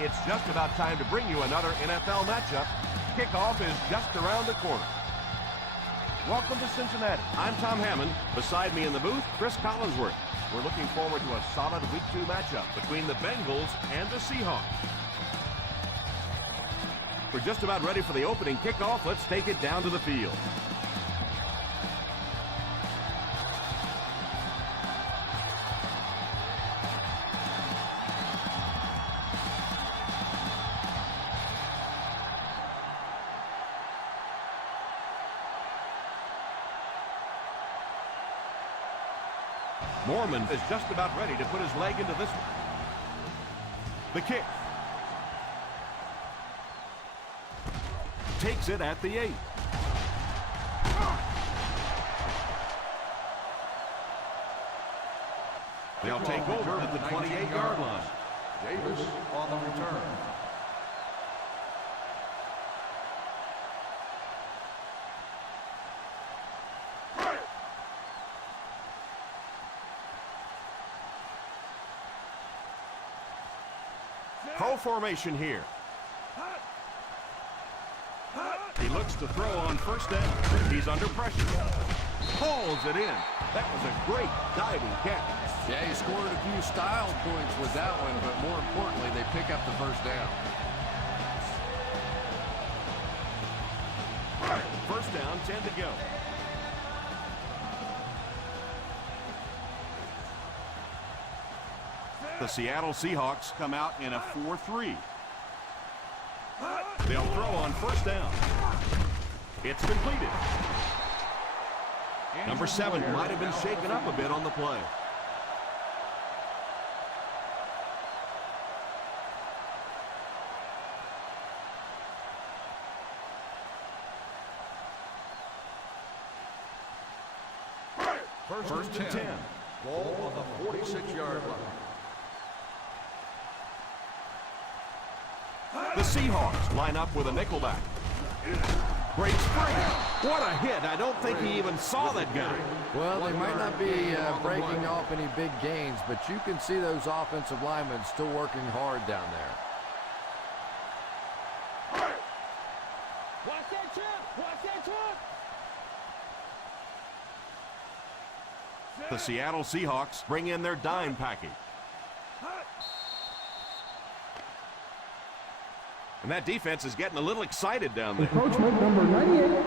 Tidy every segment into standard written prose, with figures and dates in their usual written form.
It's just about time to bring you another NFL matchup. Kickoff is just around the corner. Welcome to Cincinnati. I'm Tom Hammond. Beside me in the booth, Chris Collinsworth. We're looking forward to a solid Week 2 matchup between the Bengals and the Seahawks. We're just about ready for the opening kickoff. Let's take it down to the field. Mormon is just about ready to put his leg into this one. The kick. Takes it at the 8. They'll take over at the 28-yard line. Davis on the return. Pro formation here. He looks to throw on first down. He's under pressure. Hauls it in. That was a great diving catch. Yeah, he scored a few style points with that one, but more importantly, they pick up the first down. First down, 10 to go. The Seattle Seahawks come out in a 4-3. They'll throw on first down. It's completed. Number 7 might have been shaken up a bit on the play. First and 10. Ball on the 46-yard line. The Seahawks line up with a nickelback. Great spring. What a hit. I don't think he even saw that guy. Well, they might not be breaking off any big gains, but you can see those offensive linemen still working hard down there. Watch that chip! Watch that chip! The Seattle Seahawks bring in their dime package. And that defense is getting a little excited down there. Encroachment number 98.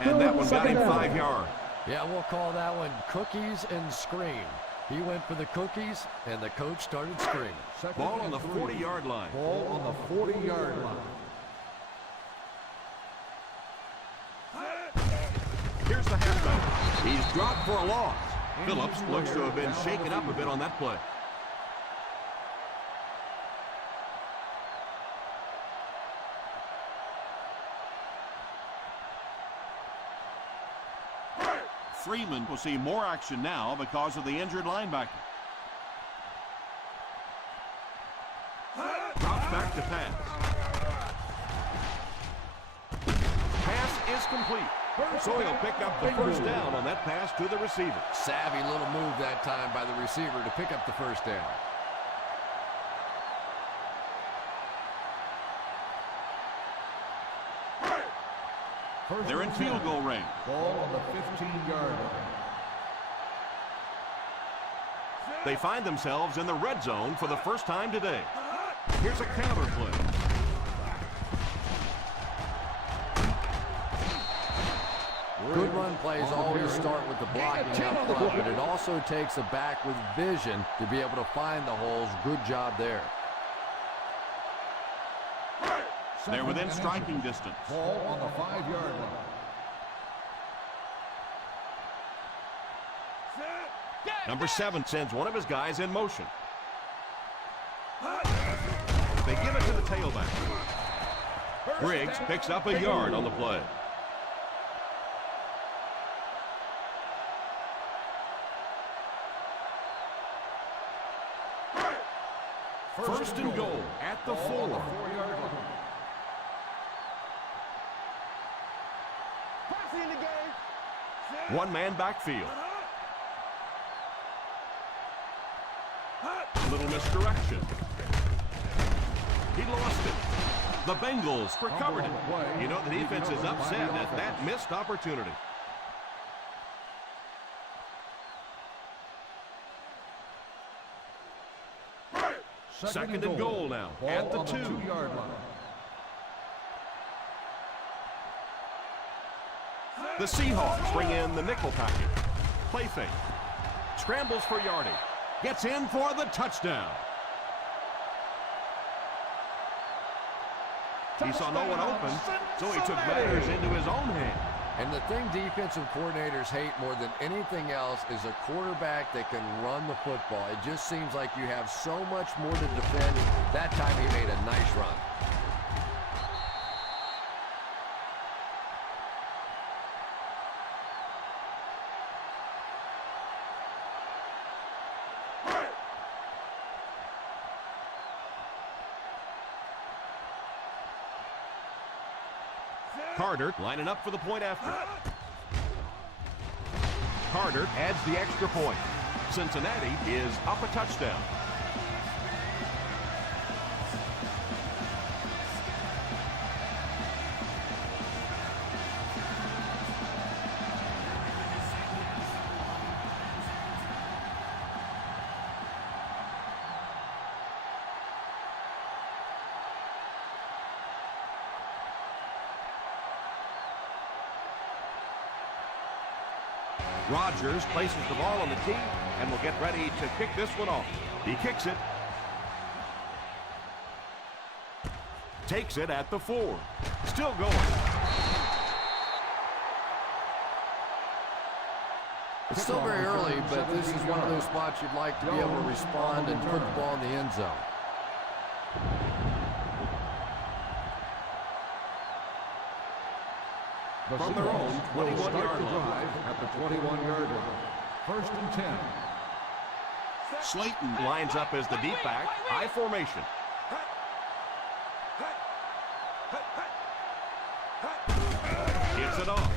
And that one got him 5 yards. Yeah, we'll call that one cookies and scream. He went for the cookies, and the coach started screaming. Ball on the 40-yard line. Ball on the 40-yard line. Here's the halfback. He's dropped for a loss. Phillips looks to have been shaken up a bit on that play. Freeman will see more action now because of the injured linebacker. Drops back to pass. Pass is complete. So he'll pick up the first down on that pass to the receiver. Savvy little move that time by the receiver to pick up the first down. They're in field goal range. Ball on the 15-yard line. They find themselves in the red zone for the first time today. Here's a counter play. Good run plays always start with the blocking up front, but it also takes a back with vision to be able to find the holes. Good job there. They're within striking distance. Ball on the 5-yard line. Number 7 sends one of his guys in motion. They give it to the tailback. Briggs picks up a yard on the play. First and goal at the 4. One man backfield. Little misdirection. He lost it. The Bengals recovered it. You know, the defense is upset at that missed opportunity. Second and goal now at the 2-yard line. The Seahawks bring in the nickel package. Play fake. Scrambles for yardage. Gets in for the touchdown. He saw no one open, so he took matters into his own hand. And the thing defensive coordinators hate more than anything else is a quarterback that can run the football. It just seems like you have so much more to defend. That time he made a nice run. Carter lining up for the point after. Carter adds the extra point. Cincinnati is up a touchdown. Rodgers places the ball on the tee and will get ready to kick this one off. He kicks it. Takes it at the 4. Still going. It's still very early, but this is one of those spots you'd like to be able to respond and put the ball in the end zone. From their own 21-yard line. At the 21-yard line. First and 10. Slayton lines up as the deep back. I formation. Gets it off.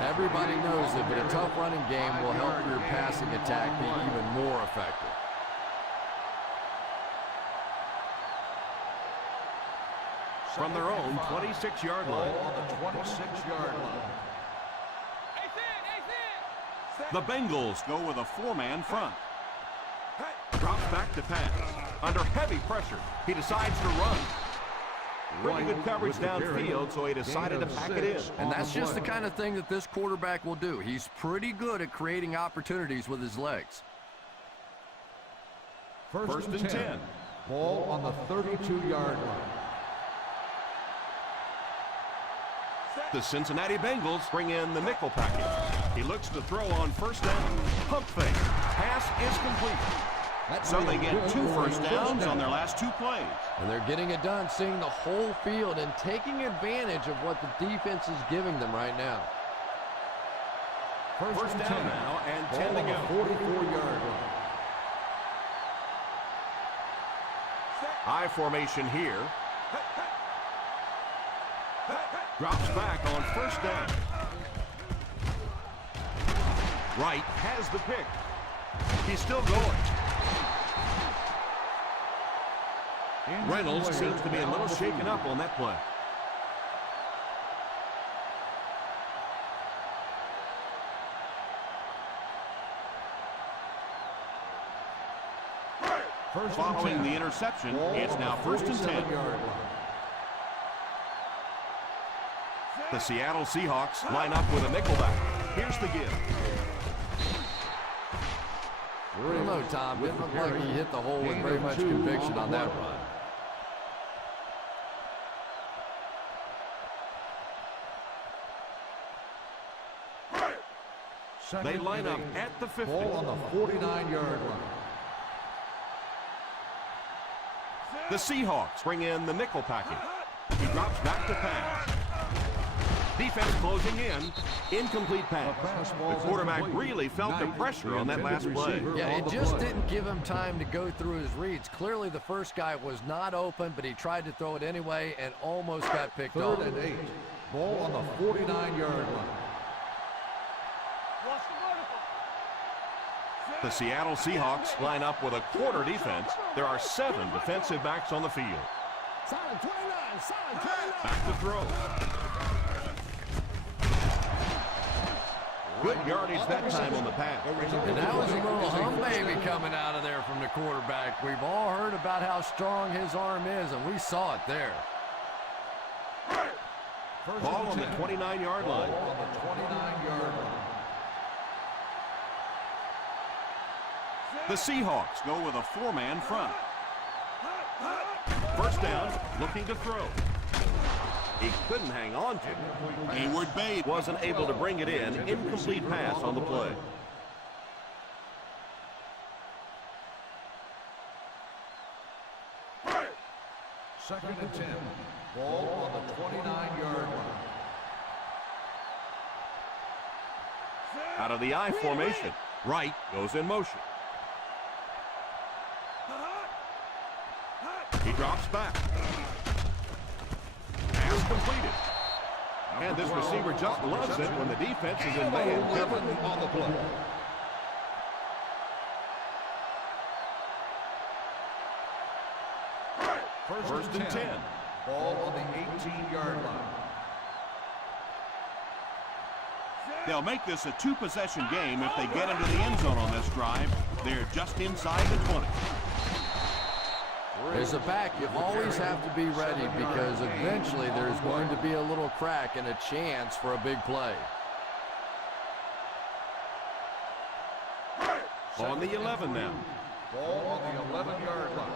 Everybody knows it, but a tough running game will help your passing attack be even more effective. From their own 26-yard line. On the 26-yard line. The Bengals go with a 4-man front. Drops back to pass. Under heavy pressure, he decides to run. Pretty good coverage downfield, so he decided to pack it in. And that's just the kind of thing that this quarterback will do. He's pretty good at creating opportunities with his legs. First and 10. Ball on the 32-yard line. The Cincinnati Bengals bring in the nickel package. He looks to throw on first down. Pump fake. Pass is complete. So they get 2 first downs on their last 2 plays. And they're getting it done, seeing the whole field and taking advantage of what the defense is giving them right now. First down now and 10 to go. 44-yard line. I formation here. Drops back on first down. Wright has the pick. He's still going. Reynolds seems to be a little shaken up on that play. Following the interception, it's now first and 10. The Seattle Seahawks line up with a nickelback. Here's the give. I don't know, Tom. Didn't look like he hit the hole with very much conviction on that run. They line up at the 50. Ball on the 49-yard line. The Seahawks bring in the nickel package. He drops back to pass. Defense closing in. Incomplete pass. The quarterback really felt the pressure on that last play. Yeah, it just didn't give him time to go through his reads. Clearly the first guy was not open, but he tried to throw it anyway and almost got picked off. Third and 8. Ball on the 49-yard line. The Seattle Seahawks line up with a quarter defense. There are 7 defensive backs on the field. Solid 29, solid 29. Back to throw. Good yardage that time on the pass. And that was a little hum baby coming out of there from the quarterback. We've all heard about how strong his arm is, and we saw it there. Ball on the 29-yard line. On the 29-yard line. The Seahawks go with a 4-man front. First down, looking to throw. He couldn't hang on to it. Hayward Bay wasn't able to bring it in. Incomplete pass on the play. Second and 10. Ball on the 29-yard line. Out of the I formation. Wright goes in motion. He drops back. Pass completed. And this receiver just loves it when the defense is in man cover. On the play. First and 10. Ball on the 18-yard line. They'll make this a 2-possession game if they get into the end zone on this drive. They're just inside the 20. As a back, you always have to be ready because eventually there's going to be a little crack and a chance for a big play. On the 11 now. Ball on the 11-yard line.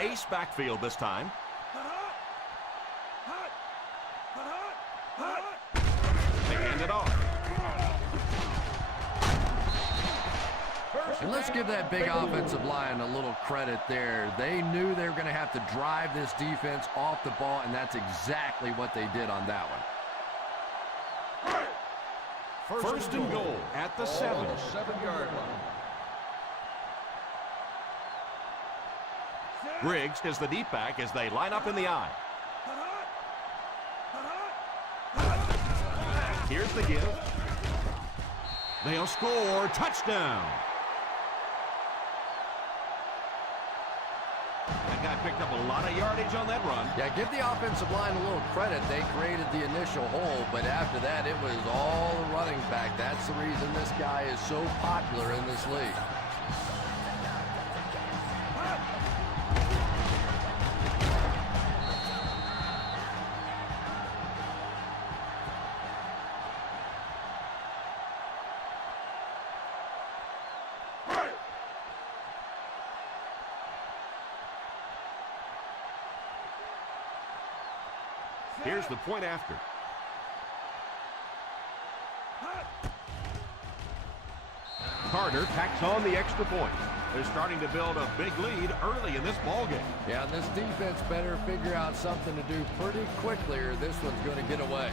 Ace backfield this time. They hand it off. And let's give that big offensive line a little credit there. They knew they were going to have to drive this defense off the ball, and that's exactly what they did on that one. First and goal at the 7. On the 7-yard line. Briggs is the deep back as they line up in the I. Here's the give. They'll score. Touchdown. That guy picked up a lot of yardage on that run. Yeah, give the offensive line a little credit. They created the initial hole, but after that, it was all the running back. That's the reason this guy is so popular in this league. Here's the point after. Carter tacks on the extra point. They're starting to build a big lead early in this ballgame. Yeah, and this defense better figure out something to do pretty quickly or this one's going to get away.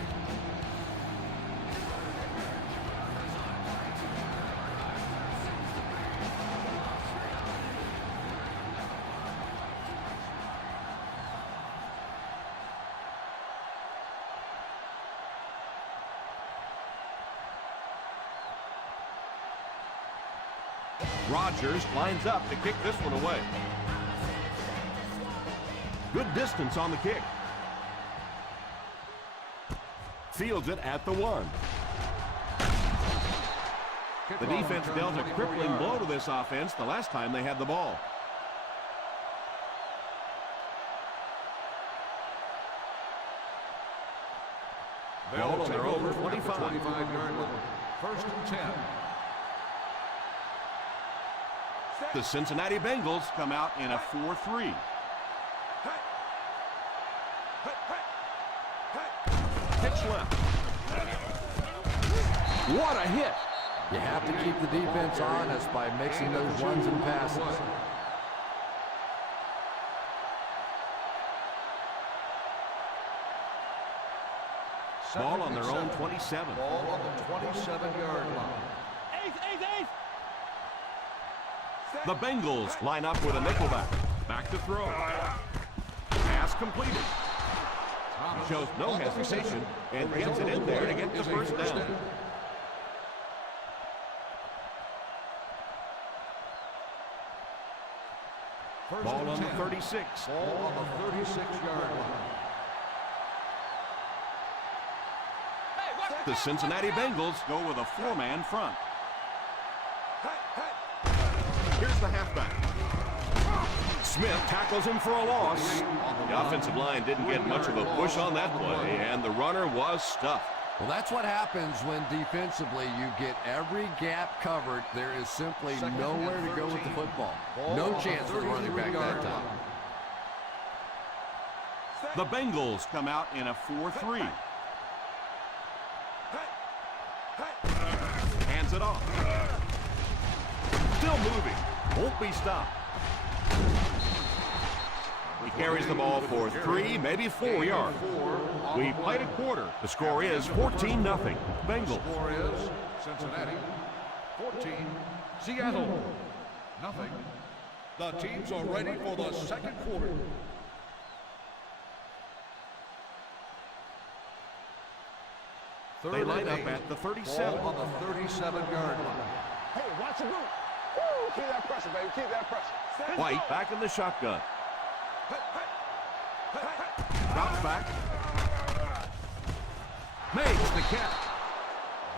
Rodgers lines up to kick this one away. Good distance on the kick. Fields it at the 1. The defense dealt a crippling blow to this offense the last time they had the ball. Ball on their own 25. 25-yard line. First and 10. The Cincinnati Bengals come out in a 4-3. Pitch left. What a hit. You have to keep the defense honest by mixing those runs and passes. Ball on their own 27. Ball on the 27-yard line. The Bengals line up with a nickelback. Back to throw. Pass completed. He shows no hesitation and gets it in there to get the first down. Ball on the 36. Ball on the 36-yard line. The Cincinnati Bengals go with a four-man front. Here's the halfback. Smith tackles him for a loss. The offensive line didn't get much of a push on that play, and the runner was stuffed. Well, that's what happens when defensively you get every gap covered. There is simply nowhere to go with the football. No chance for the running back that time. The Bengals come out in a 4-3. Hands it off. Still moving. Won't be stopped. He carries the ball for 3, maybe 4 yards. We played a quarter. The score is 14-0. Bengals. Score is Cincinnati 14, Seattle nothing. The teams are ready for the second quarter. They line up at the 37. Ball on the 37-yard line. Hey, watch the group. Woo, keep that pressure, baby. Keep that pressure. White back in the shotgun. Drops back. Makes the catch.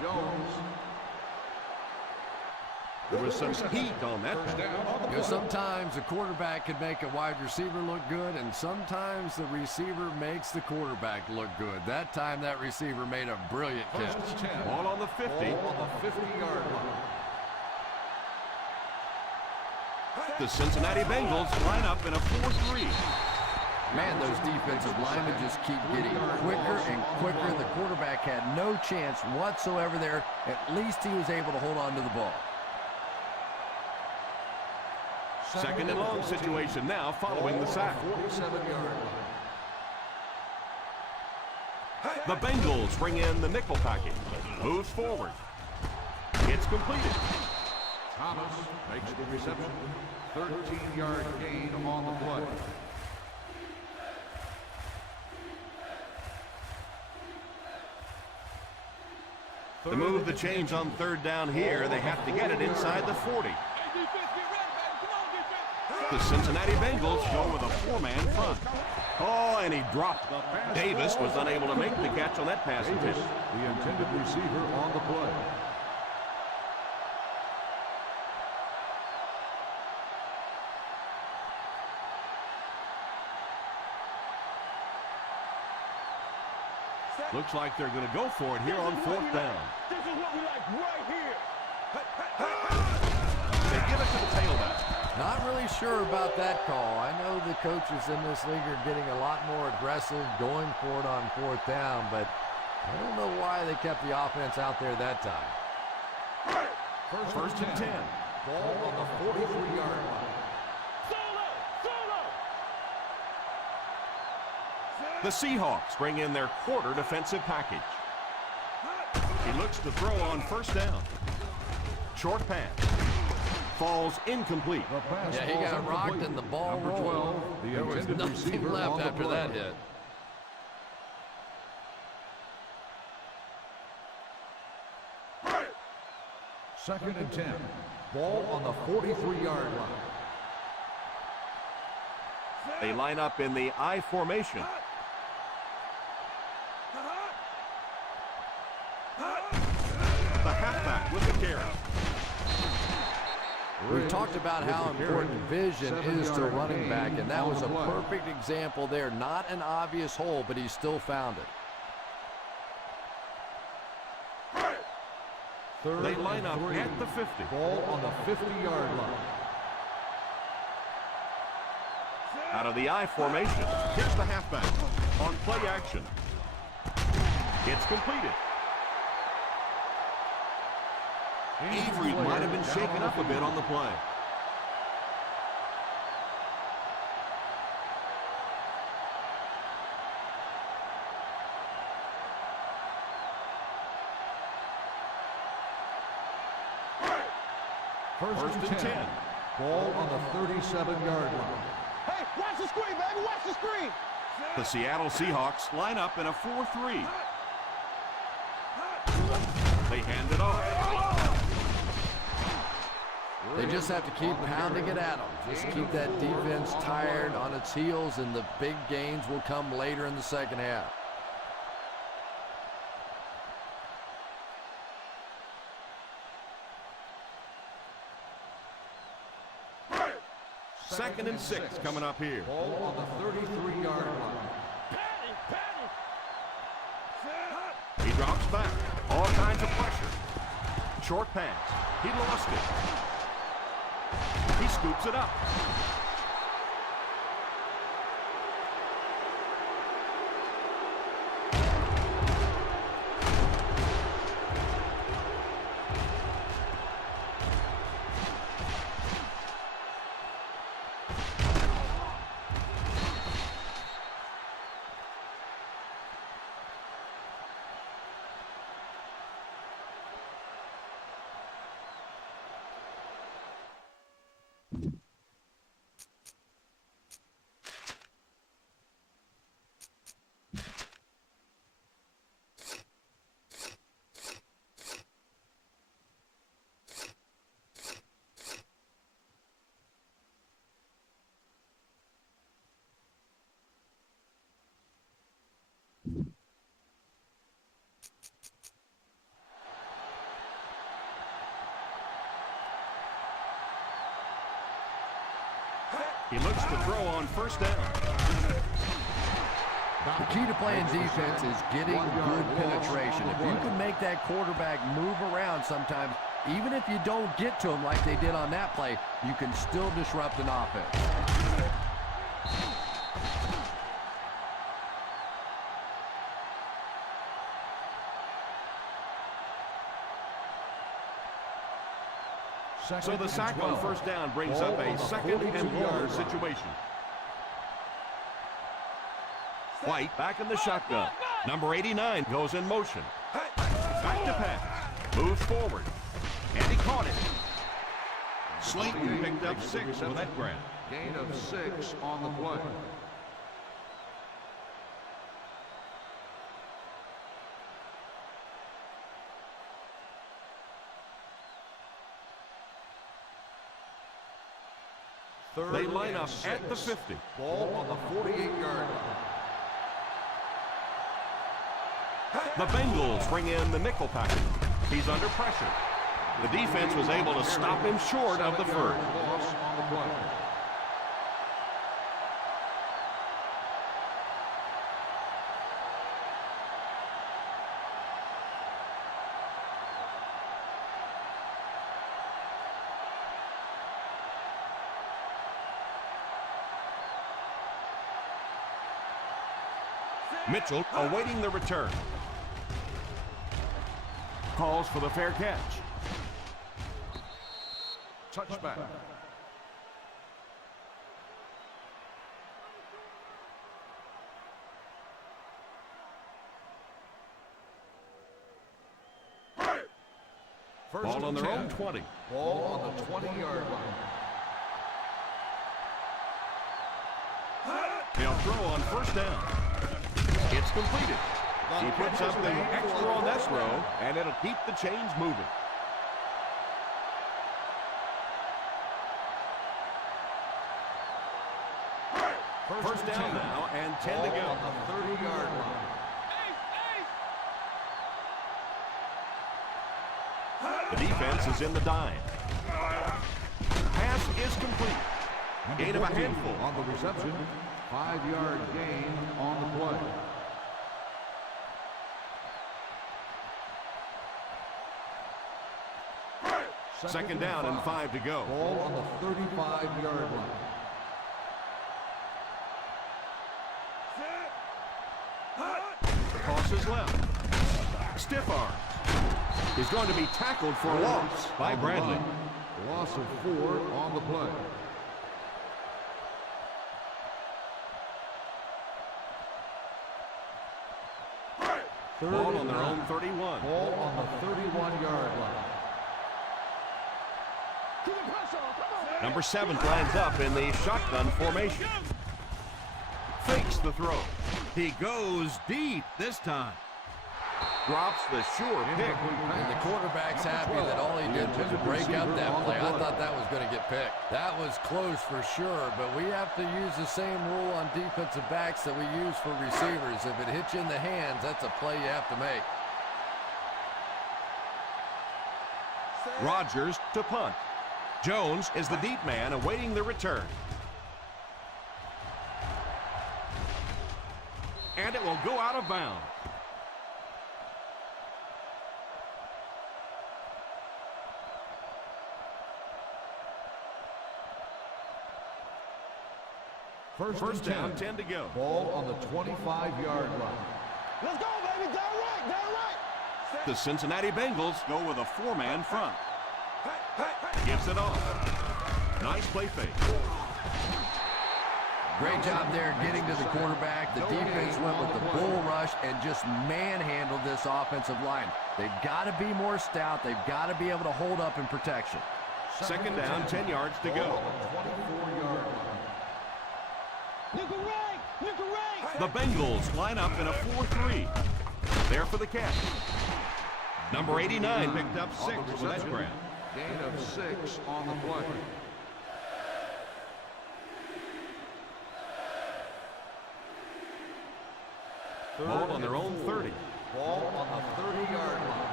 Jones. There was some heat on that First pass. down on the You know, sometimes a quarterback can make a wide receiver look good, and sometimes the receiver makes the quarterback look good. That time, that receiver made a brilliant catch. First and 10. Ball on the 50. Ball on the 50-yard line. The Cincinnati Bengals line up in a 4-3. Man, those defensive linemen just keep getting quicker and quicker. The quarterback had no chance whatsoever there. At least he was able to hold on to the ball. Second and long situation now following the sack. 47-yard line. The Bengals bring in the nickel package. Moves forward. It's completed. Thomas makes the reception. 13-yard gain on the play. To move the chains on third down here, they have to get it inside the 40. The Cincinnati Bengals go with a four-man front. Oh, and he dropped. Davis was unable to make the catch on that pass attempt. The intended receiver on the play. Looks like they're going to go for it here on fourth down. This is what we like right here. They give it to the tailback. Not really sure about that call. I know the coaches in this league are getting a lot more aggressive going for it on fourth down, but I don't know why they kept the offense out there that time. First and 10. Ball on the 43-yard line. The Seahawks bring in their quarter defensive package. He looks to throw on first down. Short pass. Falls incomplete. The pass Yeah, he falls got rocked incomplete. and the ball Number rolled. 12, the There was intended nothing receiver left on the after play. that hit. Second and 10. Ball on the 43-yard line. They line up in the I formation. The halfback with the carry. We've talked about how important vision is to running back, and that was a perfect example there. Not an obvious hole, but he still found it. Third They line and up 3. at the 50. Ball on the 50-yard line. Out of the I formation. Here's the halfback on play action. It's completed. Avery might have been shaken up a bit on the play. First and 10. Ball on the 37-yard line. Hey, watch the screen, baby. Watch the screen. The Seattle Seahawks line up in a 4-3. They hand it off. They You just have to keep pounding it at them. Just keep that defense tired on its heels, and the big gains will come later in the second half. Second and 6 coming up here. Ball on the 33-yard line. He drops back. All kinds of pressure. Short pass. He lost it. He scoops it up. He looks to throw on first down. The key to playing defense is getting good penetration. If you can make that quarterback move around sometimes, even if you don't get to him like they did on that play, you can still disrupt an offense. So the sack on first down brings up a second and long situation. White back in the shotgun. Number 89 goes in motion. Back to pass. Moves forward. And he caught it. Slayton picked up 6 with that grab. Gain of 6 on the play. They line up at the 50. Ball on the 48-yard line. The Bengals bring in the nickel package. He's under pressure. The defense was able to stop him short of the first. Loss on the play. Mitchell awaiting the return. Calls for the fair catch. Touchback. Ball on their own 20. Ball on the 20-yard line. He'll throw on first down. It's completed. He puts up the extra on that throw, and it'll keep the chains moving. First down now, and 10 to go. On the 30-yard line. The defense is in the dime. Pass is complete. Gain of a handful. On the reception, 5-yard gain on the play. Second down and 5 to go. Ball on the 35-yard line. Across his left. Stiff arm. Is going to be tackled for a loss by Bradley. Loss of 4 on the play. Ball on their own 31. Ball on the 31-yard line. Number 7 lines up in the shotgun formation. Fakes the throw. He goes deep this time. Drops the sure pick. And the quarterback's happy that all he did was break up that play. I thought that was going to get picked. That was close for sure, but we have to use the same rule on defensive backs that we use for receivers. If it hits you in the hands, that's a play you have to make. Rodgers to punt. Jones is the deep man awaiting the return. And it will go out of bounds. First down, 10 to go. Ball on the 25-yard line. Let's go, baby. Down right. The Cincinnati Bengals go with a four-man front. Gives it off. Nice play fake. Great job there getting to the quarterback. The defense went with the bull rush and just manhandled this offensive line. They've got to be more stout. They've got to be able to hold up in protection. Second down, 10 yards to go. 24-yard line. The Bengals line up in a 4-3. There for the catch. Number 89 picked up 6 with that grab. Gain of 6 on the play. Ball on their own 30. Ball on the 30-yard line.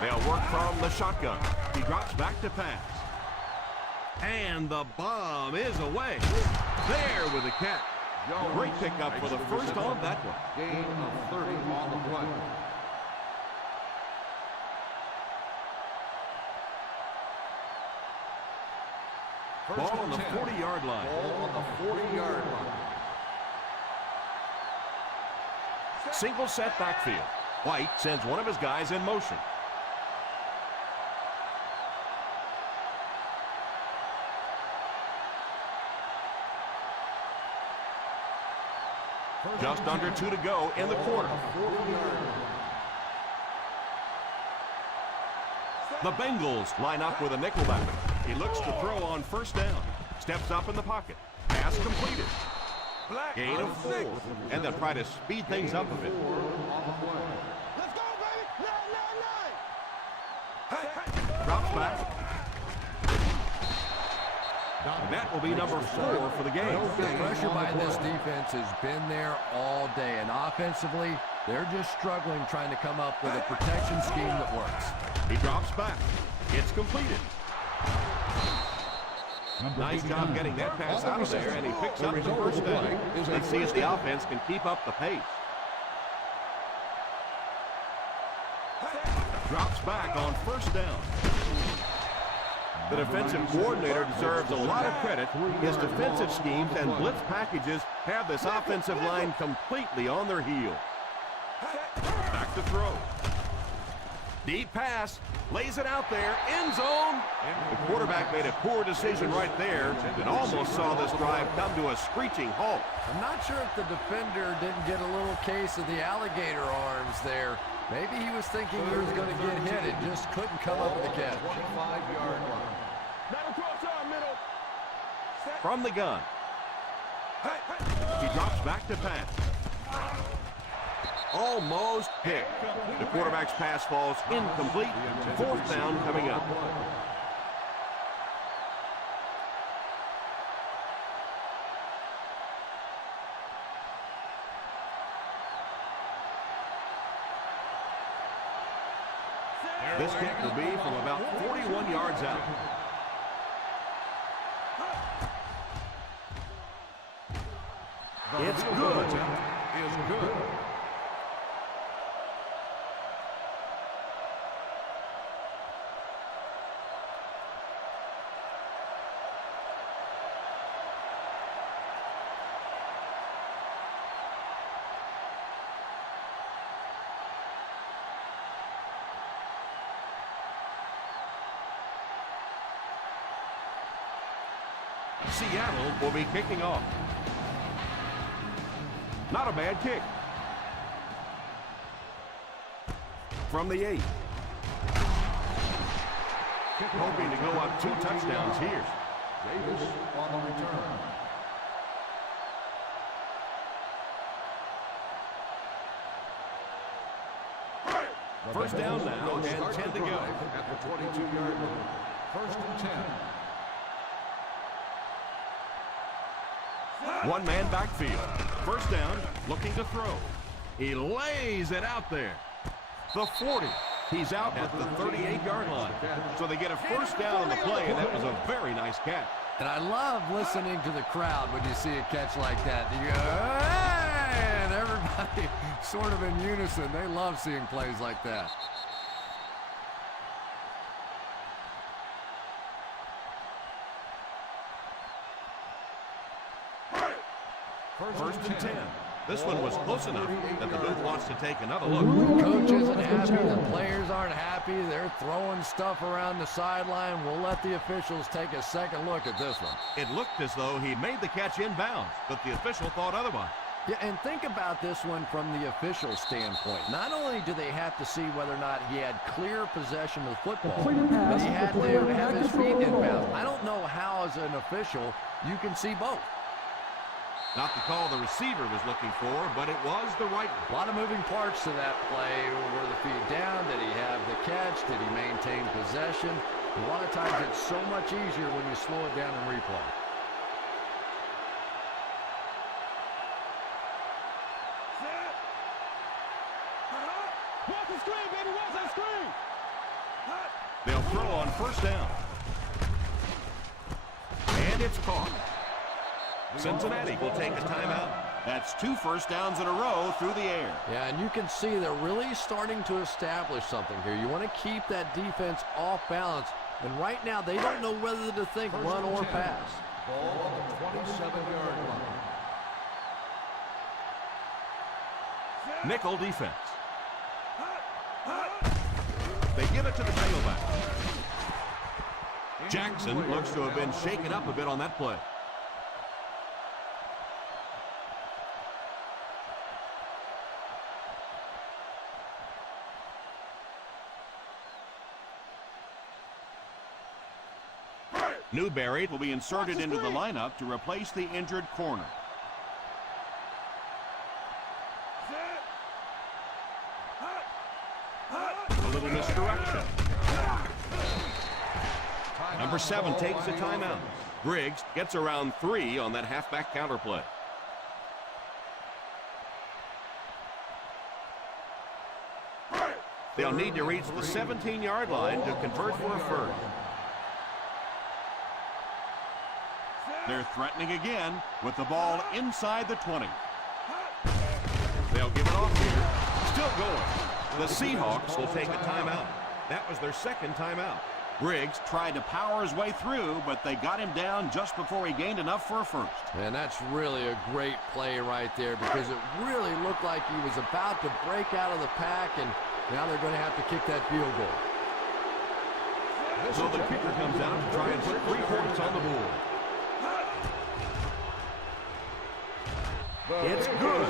They'll work from the shotgun. He drops back to pass. And the bomb is away. There with the catch. Great pickup for the first on that one. Gain of 30 on the play. Ball on the 40-yard line. Ball on the 40-yard line. Single set backfield. White sends one of his guys in motion. Just under 2 to go in the quarter. The Bengals line up with a nickelback. He looks to throw on first down. Steps up in the pocket. Pass completed. Gain of 4. And they'll try to speed things up a bit. Let's go, baby. 9. Drops back. And that will be number 4 for the game. The pressure by this defense has been there all day. And offensively, they're just struggling trying to come up with a protection scheme that works. He drops back. It's completed. Nice job getting that pass out of there, and he picks up the first down. Let's see if the offense can keep up the pace. Drops back on first down. The defensive coordinator deserves a lot of credit. His defensive schemes and blitz packages have this offensive line completely on their heels. Back to throw. Deep pass. Lays it out there. End zone. The quarterback made a poor decision right there and almost saw this drive come to a screeching halt. I'm not sure if the defender didn't get a little case of the alligator arms there. Maybe he was thinking he was going to get hit and just couldn't come up with the catch. 25-yard line. From the gun. He drops back to pass. Almost picked. The quarterback's pass falls incomplete. Fourth down coming up. This kick will be from about 41 yards out. It's good. Is good. Seattle will be kicking off. Not a bad kick. From the 8. Hoping to go up 2 touchdowns here. Davis on the return. First down now and 10 to go. At the 22-yard line. First and 10. One man backfield. First down, looking to throw. He lays it out there. The 40. He's out at the 38-yard line. So they get a first down on the play, and that was a very nice catch. And I love listening to the crowd when you see a catch like that. You go, hey! And everybody sort of in unison. They love seeing plays like that. First and 10. This one was close enough that the booth wants to take another look. The coach isn't happy. The players aren't happy. They're throwing stuff around the sideline. We'll let the officials take a second look at this one. It looked as though he made the catch inbounds, but the official thought otherwise. Yeah, and think about this one from the official standpoint. Not only do they have to see whether or not he had clear possession of the football, but he had to have his feet inbounds. I don't know how, as an official, you can see both. Not the call the receiver was looking for, but it was the right one. A lot of moving parts to that play. Were the feet down? Did he have the catch? Did he maintain possession? A lot of times it's so much easier when you slow it down and replay. Watch the screen, baby. Watch that screen. They'll throw on first down. And it's caught. Cincinnati will take a timeout. That's 2 first downs in a row through the air. Yeah, and you can see they're really starting to establish something here. You want to keep that defense off balance. And right now, they don't know whether to think run or pass. Ball on the 27-yard line. Nickel defense. They give it to the tailback. Jackson looks to have been shaken up a bit on that play. Newberry will be inserted into the lineup to replace the injured corner. A little misdirection. Number 7 takes a timeout. Griggs gets around 3 on that halfback counter play. They'll need to reach the 17-yard line to convert for a first. They're threatening again with the ball inside the 20. They'll give it off here. Still going. The Seahawks will take a timeout. That was their second timeout. Griggs tried to power his way through, but they got him down just before he gained enough for a first. And that's really a great play right there, because it really looked like he was about to break out of the pack, and now they're going to have to kick that field goal. So the kicker comes out to try and put 3 points on the board. It's good.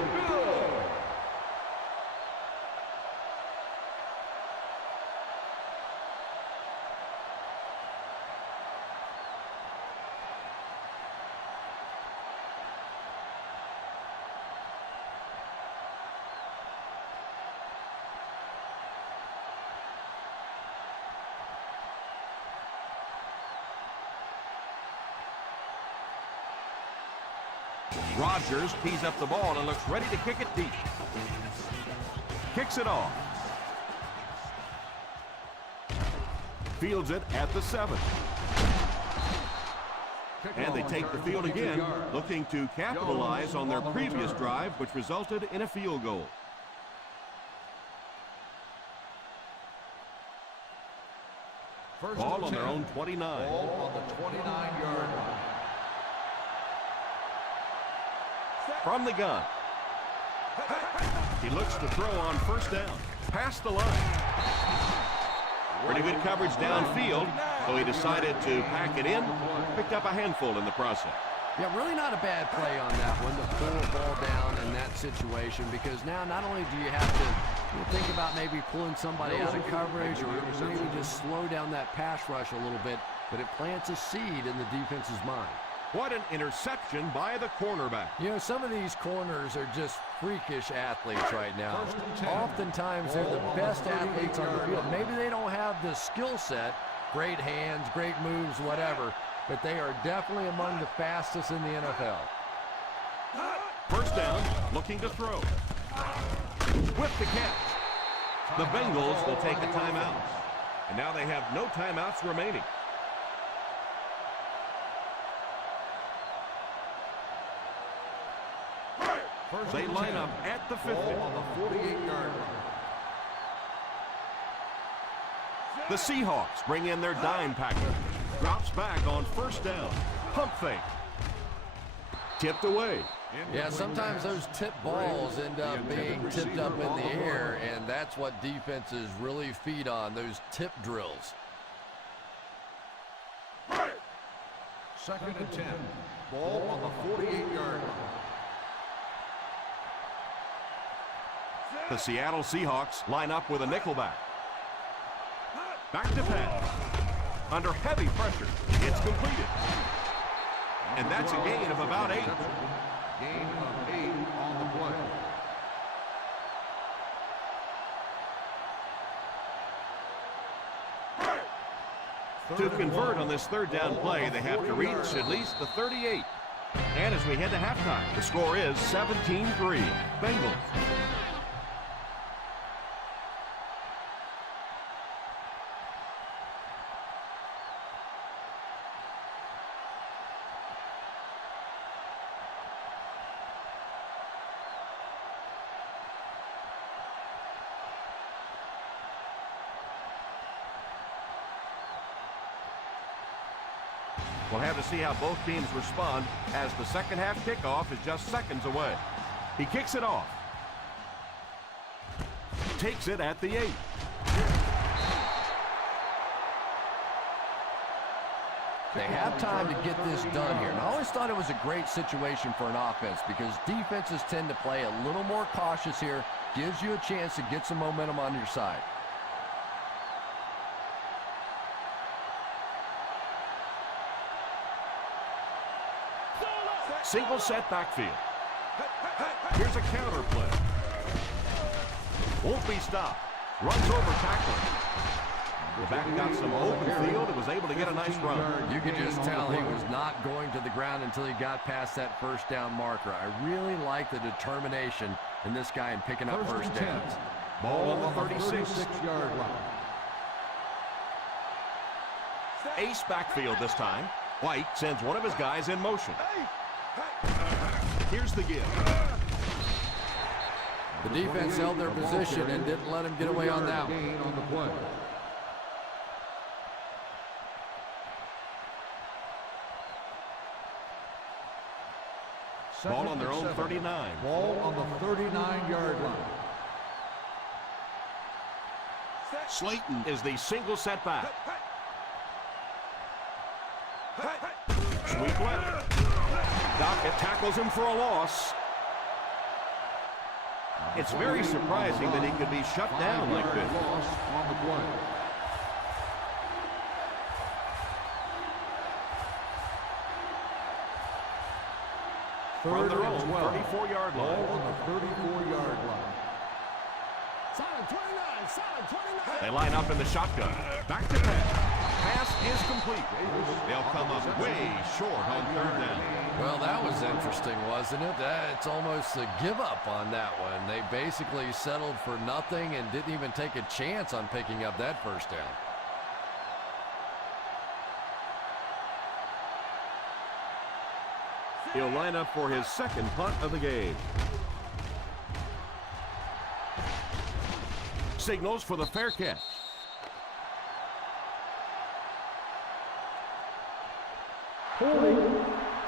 Rodgers tees up the ball and looks ready to kick it deep. Kicks it off. Fields it at the 7. And they take the field again, looking to capitalize on their previous drive, which resulted in a field goal. Ball on their own 29. Ball on the 29-yard line. From the gun. He looks to throw on first down. Past the line. Pretty good coverage downfield, so he decided to pack it in. Picked up a handful in the process. Yeah, really not a bad play on that one to pull a ball down in that situation, because now not only do you have to think about maybe pulling somebody out of coverage or maybe just slow down that pass rush a little bit, but it plants a seed in the defense's mind. What an interception by the cornerback. You know, some of these corners are just freakish athletes right now. Oftentimes, they're the best athletes on the field. Maybe they don't have the skill set, great hands, great moves, whatever, but they are definitely among the fastest in the NFL. First down, looking to throw. With the catch. The Bengals will take a timeout. And now they have no timeouts remaining. They line up at the 50. On the 48-yard line. The Seahawks bring in their dime package. Drops back on first down. Pump fake. Tipped away. Yeah, sometimes those tip balls end up being tipped up in the air, and that's what defenses really feed on, those tip drills. 2nd and 10. Ball on the 48-yard line. The Seattle Seahawks line up with a nickelback. Back to pass. Under heavy pressure, it's completed. And that's a gain of about 8. Gain of 8 on the play. To convert on this third down play, they have to reach at least the 38. And as we head to halftime, the score is 17-3. Bengals. We'll have to see how both teams respond as the second half kickoff is just seconds away. He kicks it off. Takes it at the 8. They have time to get this done here. And I always thought it was a great situation for an offense because defenses tend to play a little more cautious here. Gives you a chance to get some momentum on your side. Single set backfield. Here's a counter play. Won't be stopped. Runs over tackler. The back got some open field and was able to get a nice run. You could just tell he was not going to the ground until he got past that first down marker. I really like the determination in this guy in picking up first downs. Ball on the 36-yard line. Ace backfield this time. White sends one of his guys in motion. Here's the give. The defense held their position and didn't let him get away on that one. On the play. Ball on their own 39. Ball on the 39-yard line. Slayton is the single setback. Sweep left. Dockett tackles him for a loss. It's very surprising that he could be shut down like this. Loss on the play. From their own 34-yard Ball line. on the 34-yard line. Solid 29, solid 29. They line up in the shotgun. Back to pass. Pass is complete. They'll come up way short on third down. Well, that was interesting, wasn't it? It's almost a give-up on that one. They basically settled for nothing and didn't even take a chance on picking up that first down. He'll line up for his second punt of the game. Signals for the fair catch. Holding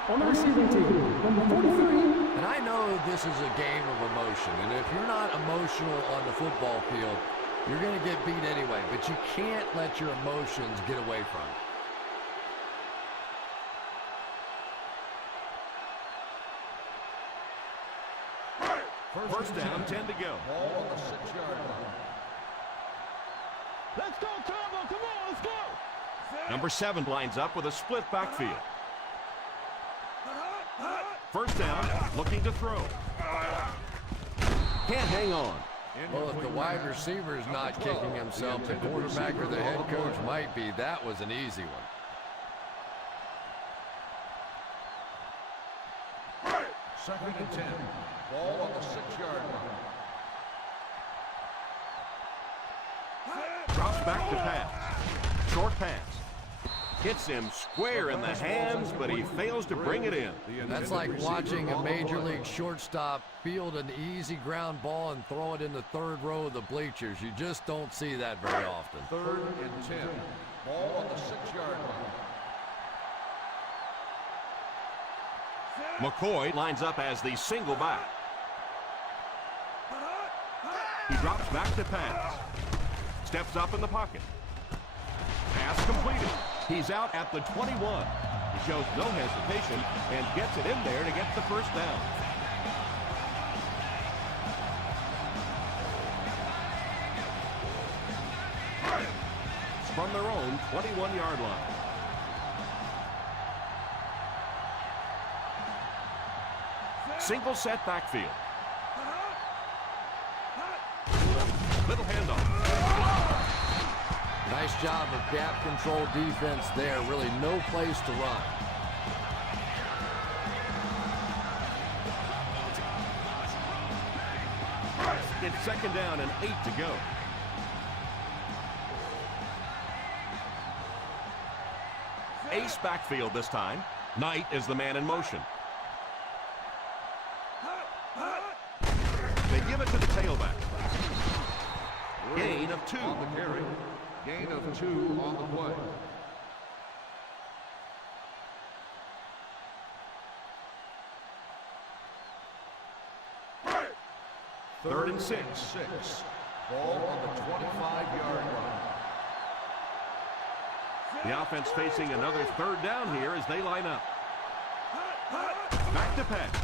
on the receiving team, number 43. And I know this is a game of emotion, and if you're not emotional on the football field, you're going to get beat anyway, but you can't let your emotions get away from you. First down, 10 to go. Ball on the 6-yard line. Let's go, Turbo. Come on, let's go. Number 7 lines up with a split backfield. First down, looking to throw. Can't hang on. Well, if the wide receiver is not kicking himself, the quarterback or the head coach might be. That was an easy one. Second and 10. Ball on the 6-yard line. Drops back to pass. Short pass. Hits him square in the hands, but he fails to bring it in. That's like watching a major league shortstop field an easy ground ball and throw it in the third row of the bleachers. You just don't see that very often. Third and 10. Ball on the 6-yard line. McCoy lines up as the single back. He drops back to pass. Steps up in the pocket. Pass completed. He's out at the 21. He shows no hesitation and gets it in there to get the first down. From their own 21-yard line. Single set backfield. Little handoff. Nice job of gap control defense there. Really no place to run. It's second down and 8 to go. Ace backfield this time. Knight is the man in motion. They give it to the tailback. Gain of 2. On the carry. Gain of 2 on the play. Third and 6. Ball on the 25-yard line. The offense facing another third down here as they line up. Back to pass.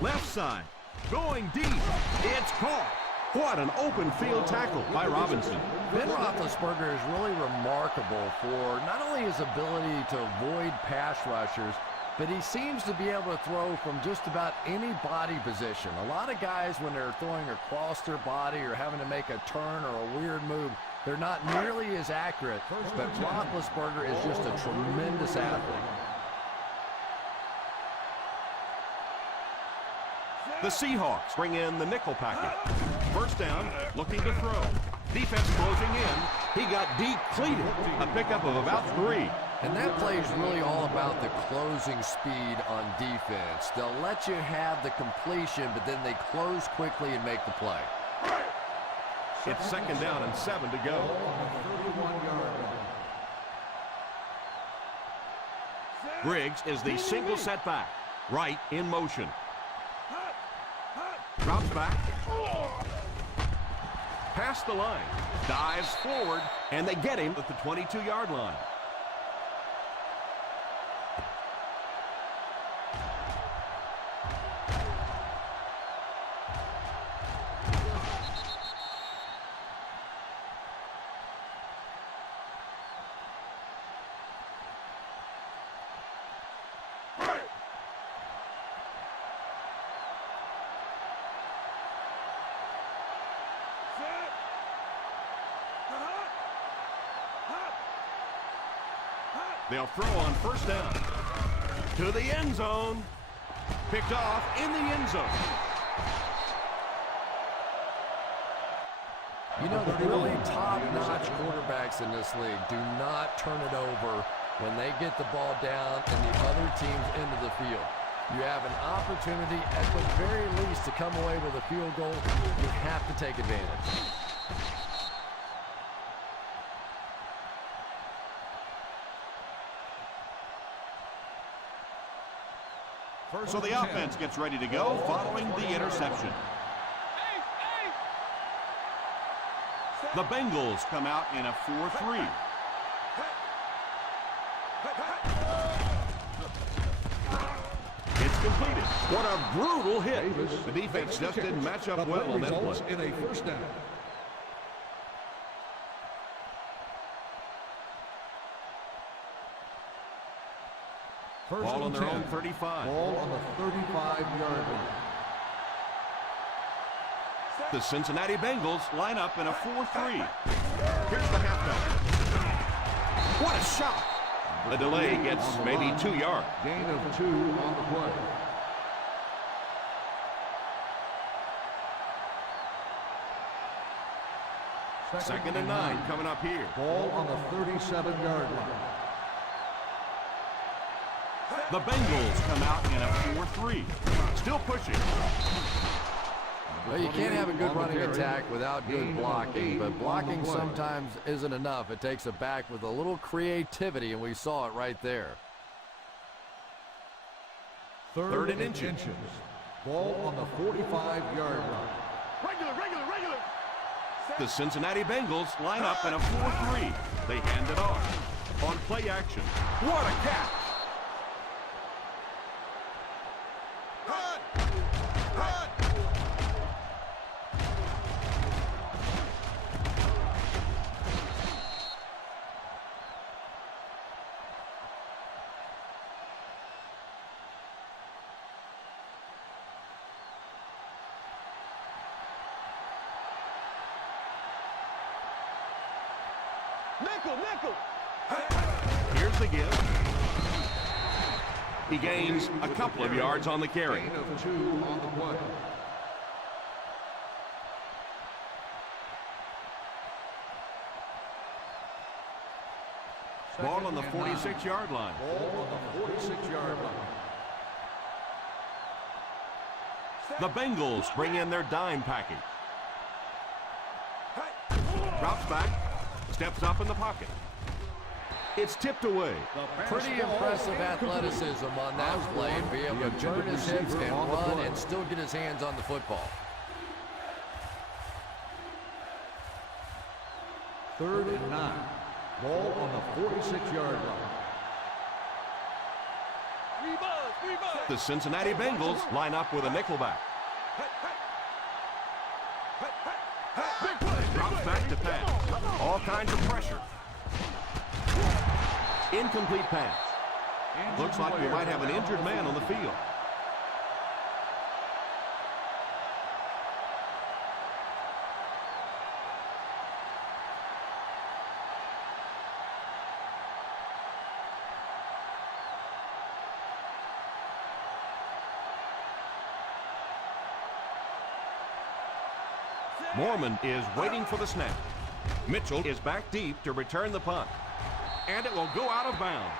Left side. Going deep. It's caught. What an open field tackle by Robinson. Ben Roethlisberger is really remarkable for not only his ability to avoid pass rushers, but he seems to be able to throw from just about any body position. A lot of guys, when they're throwing across their body or having to make a turn or a weird move, they're not nearly as accurate. But Roethlisberger is just a tremendous athlete. The Seahawks bring in the nickel package. First down, looking to throw. Defense closing in. He got depleted. A pickup of about 3. And that play is really all about the closing speed on defense. They'll let you have the completion, but then they close quickly and make the play. It's second down and 7 to go. Griggs is the single setback. Right in motion. Drops back. Past the line. Dives forward, and they get him at the 22-yard line. They'll throw on first down. To the end zone. Picked off in the end zone. You know, the really top-notch quarterbacks in this league do not turn it over when they get the ball down and the other team's into the field. You have an opportunity, at the very least, to come away with a field goal. You have to take advantage. So the offense gets ready to go following the interception. The Bengals come out in a 4-3. It's completed. What a brutal hit. The defense just didn't match up well on that play. In a first down. First Ball on and their 10. own 35. Ball on the 35-yard line. The Cincinnati Bengals line up in a 4-3. Here's the halfback. What a shot! The delay gets maybe 2 yards. Gain of 2 on the play. Second and 9 coming up here. Ball on the 37-yard line. The Bengals come out in a 4-3. Still pushing. Well, you can't have a good running attack without good blocking, but blocking sometimes isn't enough. It takes a back with a little creativity, and we saw it right there. Third and inches. Ball on the 45-yard line. Regular. The Cincinnati Bengals line up in a 4-3. They hand it off. On play action. What a catch! Nickel. Here's the give. He gains a couple of yards on the carry. Gain of 2 on the play. Ball on the 46-yard line. Ball on the 46-yard line. The Bengals bring in their dime package. Drops back. Steps up in the pocket. It's tipped away. Pretty impressive athleticism on that play, and be able to turn his hips and run and still get his hands on the football. Third and 9. Ball on the 46-yard line. The Cincinnati Bengals line up with a nickelback. Drops back to pass. All kinds of pressure. Incomplete pass. Looks like we might have an injured man on the field. Mormon is waiting for the snap. Mitchell is back deep to return the punt. And it will go out of bounds.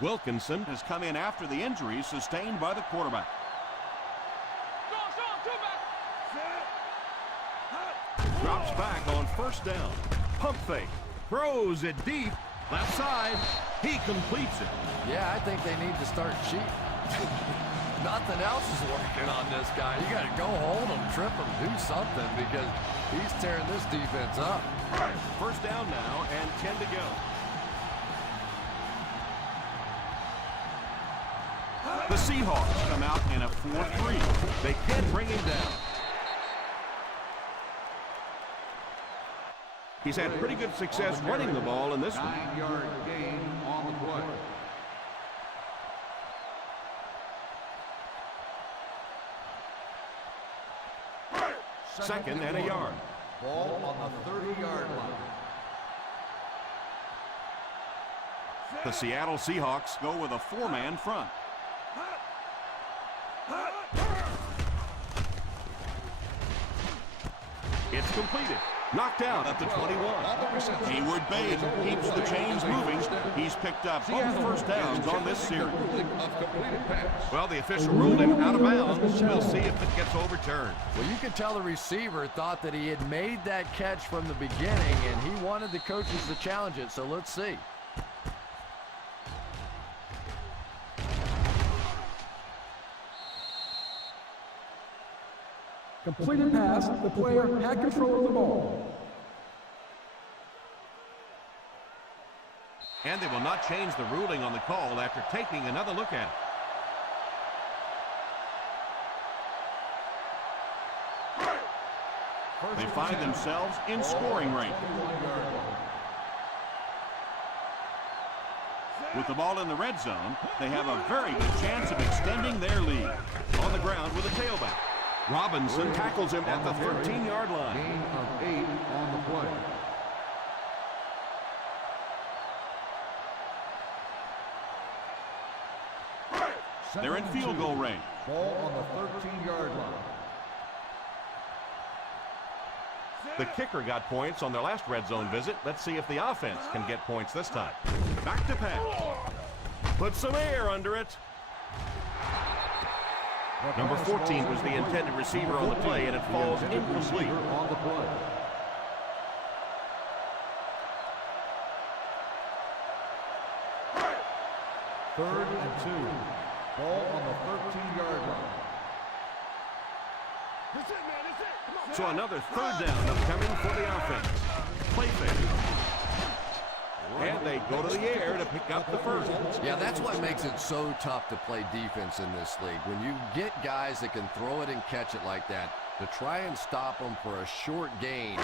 Wilkinson has come in after the injury sustained by the quarterback. Drops back on first down. Pump fake. Throws it deep. Left side. He completes it. Yeah, I think they need to start cheating. Nothing else is working on this guy. You got to go hold him, trip him, do something, because he's tearing this defense up. First down now and 10 to go. The Seahawks come out in a 4-3. They can't bring him down. He's had pretty good success running the ball in this one. 9-yard gain on the play. Second and a yard. Ball on the 30-yard line. The Seattle Seahawks go with a 4-man front. It's completed. Knocked out at the 21. Hayward Babe keeps the chains moving. He's picked up both first downs on this series. Well, the official ruled him out of bounds. We'll see if it gets overturned. Well, you can tell the receiver thought that he had made that catch from the beginning, and he wanted the coaches to challenge it, so let's see. Completed pass. The player had control of the ball. And they will not change the ruling on the call after taking another look at it. They find themselves in scoring range. With the ball in the red zone, they have a very good chance of extending their lead. On the ground with a tailback. Robinson tackles him at the 13-yard line. Gain of 8 on the play. They're in field goal range. Ball on the 13-yard line. The kicker got points on their last red zone visit. Let's see if the offense can get points this time. Back to pass. Put some air under it. Number 14 was the intended receiver on the play, and it falls incomplete. On the play. Third and 2. Ball on the 13-yard line. So another third down upcoming for the offense. Play fake. And they go to the air to pick up the first. Yeah, that's what makes it so tough to play defense in this league. When you get guys that can throw it and catch it like that, to try and stop them for a short gain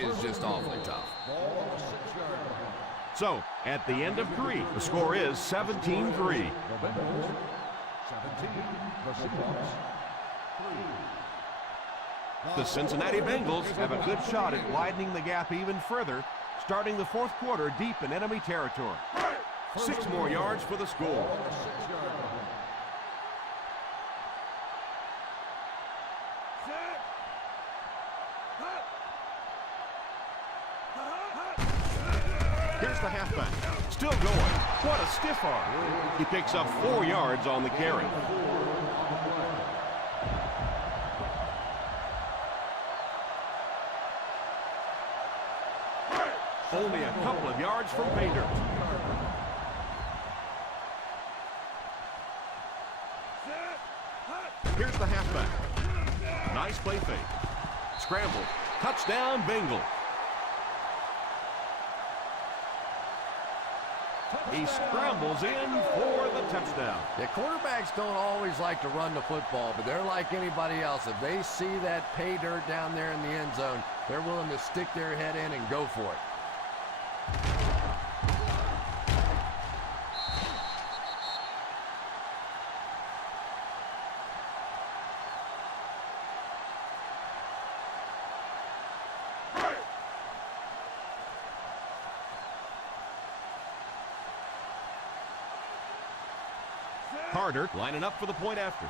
is just awfully tough. Ball on the 6-yard line. So, at the end of 3, the score is 17-3. The Bengals, 17. The Seahawks, 3. The Cincinnati Bengals have a good shot at widening the gap even further, starting the fourth quarter deep in enemy territory. 6 more yards for the score. On the 6-yard line. Here's the halfback. Still going. What a stiff arm. He picks up 4 yards on the carry. Only a couple of yards from pay dirt. Here's the halfback. Nice play fake. Scramble. Touchdown, Bengals. He scrambles in for the touchdown. Yeah, quarterbacks don't always like to run the football, but they're like anybody else. If they see that pay dirt down there in the end zone, they're willing to stick their head in and go for it. Carter lining up for the point after.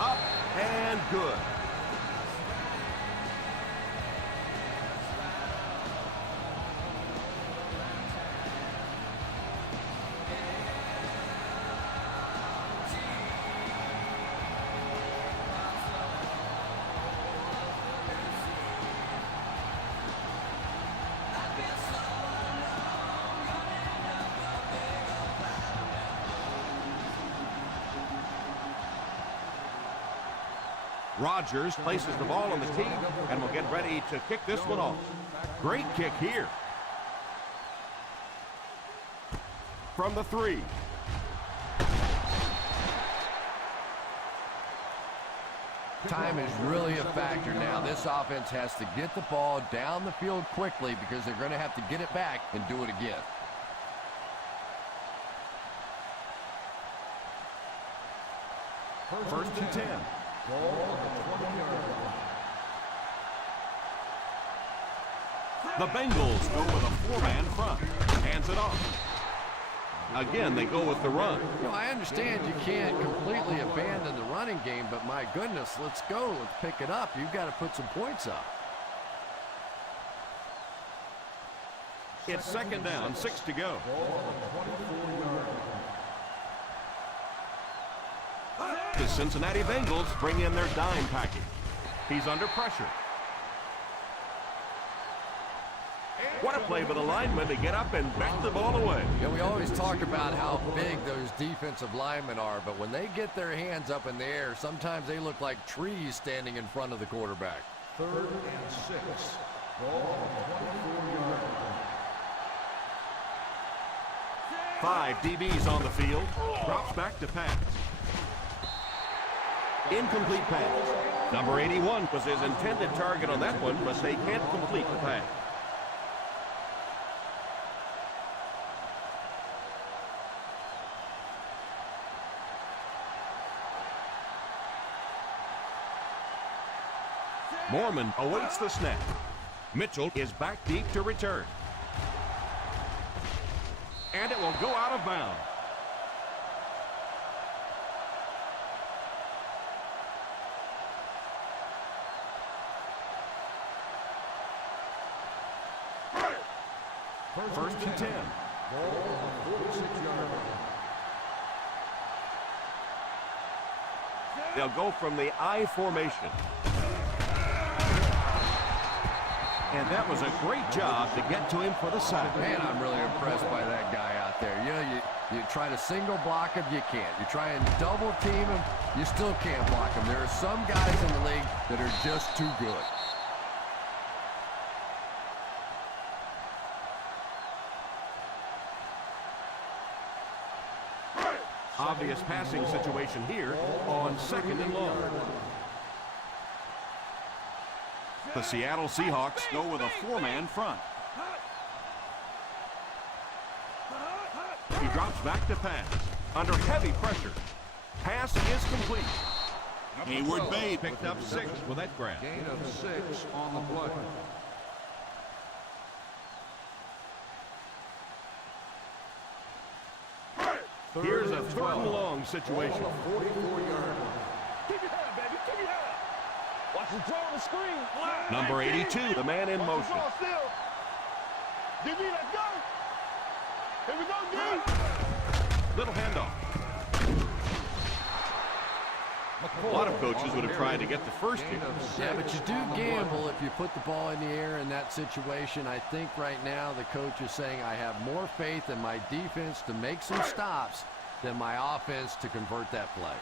Up and good. Rodgers places the ball on the tee and will get ready to kick this one off. Great kick here. From the 3. Time is really a factor now. This offense has to get the ball down the field quickly because they're going to have to get it back and do it again. First and 10. Ball on the 20-yard line. The Bengals go with a 4-man front. Hands it off. Again, they go with the run. You know, I understand you can't completely abandon the running game, but my goodness, let's go. Let's pick it up. You've got to put some points up. It's second down, 6 to go. Ball on the 24-yard line. The Cincinnati Bengals bring in their dime package. He's under pressure. What a play by the lineman to get up and back the ball away. You know, we always talk about how big those defensive linemen are, but when they get their hands up in the air, sometimes they look like trees standing in front of the quarterback. Third and 6. Ball on the 24-yard line. 5 DBs on the field. Drops back to pass. Incomplete pass. Number 81 was his intended target on that one, but they can't complete the pass. Mormon awaits the snap. Mitchell is back deep to return. And it will go out of bounds. First and 10. Ball on the 46-yard line. They'll go from the I formation. And that was a great job to get to him for the sack. Man, I'm really impressed by that guy out there. You know, you try to single block him, you can't. You try and double team him, you still can't block him. There are some guys in the league that are just too good. Obvious passing situation here on 2nd and long. The Seattle Seahawks go with a 4-man front. He drops back to pass. Under heavy pressure. Pass is complete. Hayward Bay picked up 6 with that grab. Gain of 6 on the play. Here's a 3rd and long situation. 44-yard line. Keep your head, baby. Keep your head. Watch the throw on the screen. Number 82, the man in motion. DB, let's go. Here we go, D. Little handoff. A lot of coaches would have tried to get the first here. Yeah, but you do gamble if you put the ball in the air in that situation. I think right now the coach is saying I have more faith in my defense to make some stops than my offense to convert that play.